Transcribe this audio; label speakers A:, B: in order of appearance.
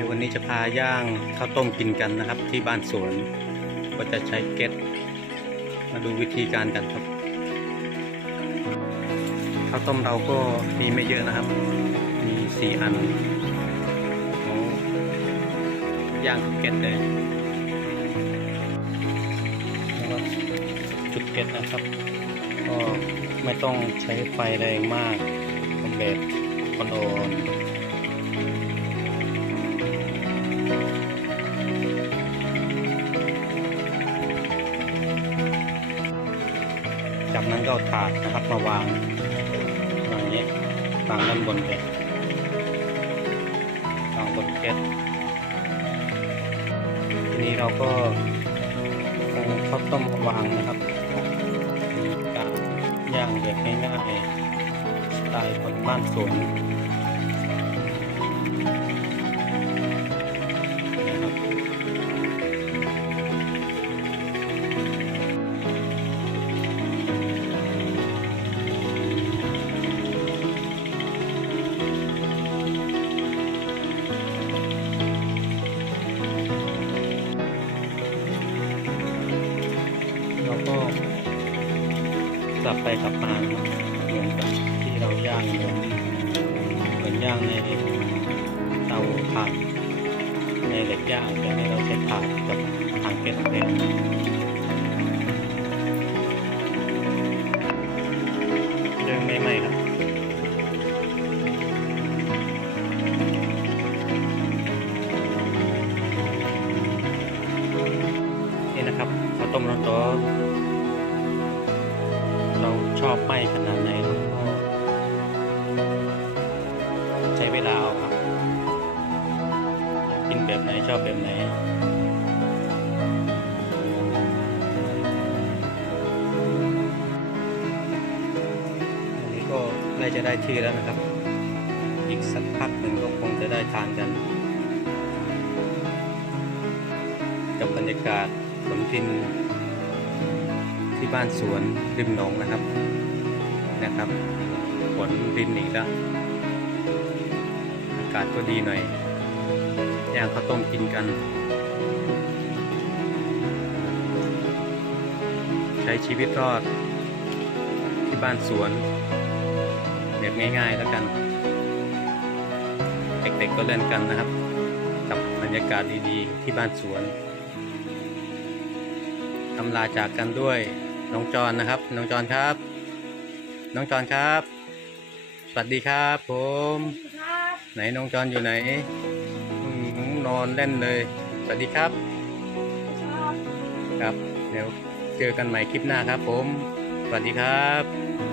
A: ในวันนี้จะพาย่างข้าวต้มกินกันนะครับ ที่บ้านสวน ก็จะใช้เก็ตมาดูวิธีการกันครับข้าวต้มเราก็มีไม่เยอะนะครับ มีสี่อันอย่างเก็ตเลยจุดเก็ตนะครับ ก็ไม่ต้องใช้ไฟแรงมากทำแบบอ่อน จากนั้นก็เอาถาดนะครับมาวางอย่างนี้วางด้านบนเลยวางบนเก็ตทีนี้เราก็เอาข้าวต้มมาวางนะครับการย่างแบบง่ายๆสไตล์คนบ้านสวน ก็กลับไปกลับมานะครับเหมือนกับที่เราย่างเหมือนเหมือนย่างในเตาถ่านในเหล็กย่างแต่นี่เราใช้ถ่านกับถ่านเก็ตแทนเรื่องไม่ไหมครับ ข้าวต้มร้อนๆเราชอบไหมขนาดไหนเราก็ใช้เวลาเอาครับกกินแบบไหนชอบแบบไหนอันนี้ก็ใกล้จะได้ที่แล้วนะครับ อีกสักพักหนึ่งก็คงจะได้ทานกันกับบรรยากาศ ฝนทินที่บ้านสวนริมหนองนะครับนะครับฝนรินอีกแล้วอากาศก็ดีหน่อยย่างข้าวต้มกินกัน ใช้ชีวิตรอดที่บ้านสวนแบบง่ายๆแล้วกัน เด็กๆก็เล่นกันนะครับ กับบรรยากาศดีๆที่บ้านสวน ทำลาจากกันด้วยน้องจอนนะครับ น้องจอนครับ น้องจอนครับ สวัสดีครับผม ไหนน้องจอนอยู่ไหนนอนเล่นเลย สวัสดีครับ
B: ครับ
A: เดี๋ยวเจอกันใหม่คลิปหน้าครับผม สวัสดีครับ